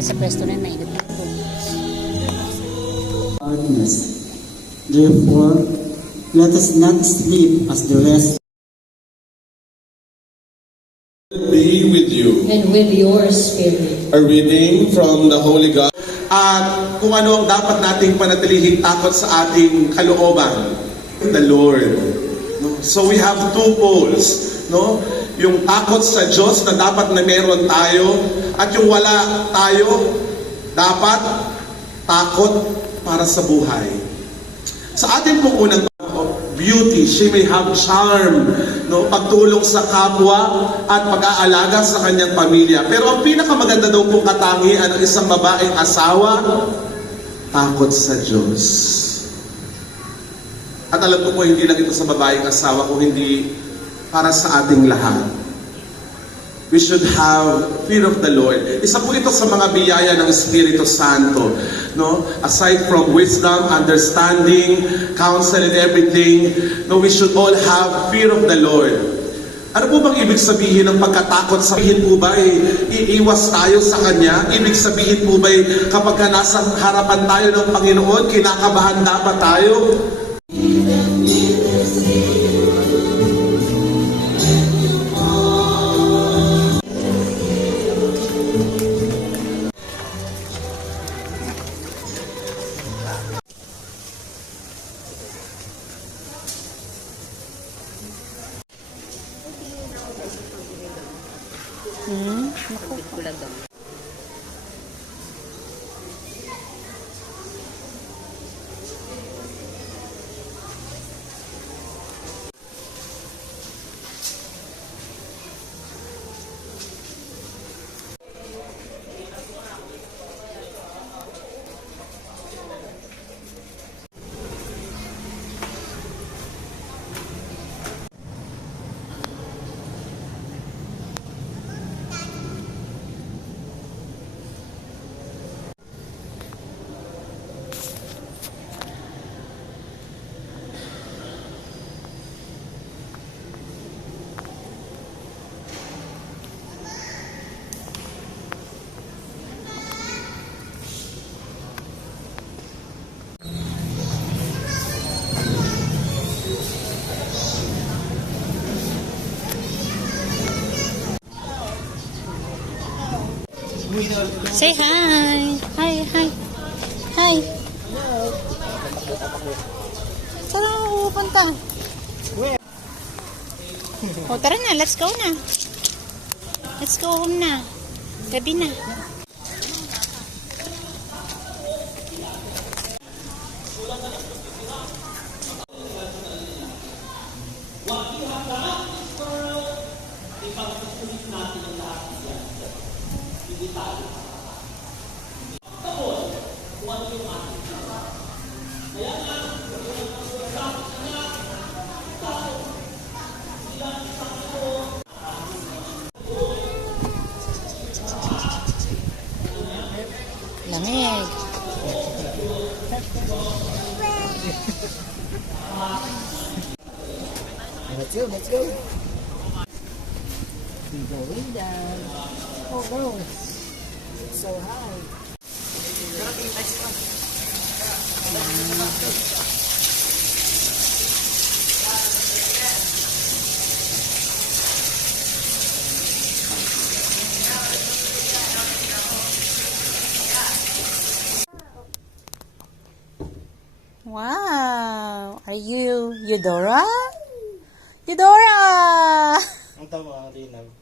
Sa pwesto na mainit na po. Darkness. Therefore, let us not sleep as the rest. Be with you. And with your spirit. A reading from the Holy Gospel. At kung ano ang dapat nating panatilihing takot sa ating kalooban, the Lord. No? So we have two poles, no? Yung takot sa Diyos na dapat na meron tayo, at yung wala tayo, dapat takot para sa buhay. Sa atin pong unang beauty, she may have charm, no? Pagtulong sa kapwa at pag-aalaga sa kanyang pamilya. Pero ang pinakamaganda daw pong katangian ng isang babaeng asawa, takot sa Diyos. At alam ko po, hindi lang ito sa babaeng asawa, kung hindi para sa ating lahat. We should have fear of the Lord. Isa po ito sa mga biyaya ng Espiritu Santo. No? Aside from wisdom, understanding, counsel, and everything, no, we should all have fear of the Lord. Ano po bang ibig sabihin ng pagkatakot? Sabihin po ba iiwas tayo sa Kanya? Ibig sabihin po ba kapag nasa harapan tayo ng Panginoon, kinakabahan dapat tayo? Kulag daw. Say hi! Hi, hi! Hi! Saan ako pupunta? O, tara na, let's go na. Let's go home na. Gabi na. Lamig. Let's go, let's go. We're going down. Oh no. It's so high. Wow! Are you Eudora? Eudora! Ang tama, Rina.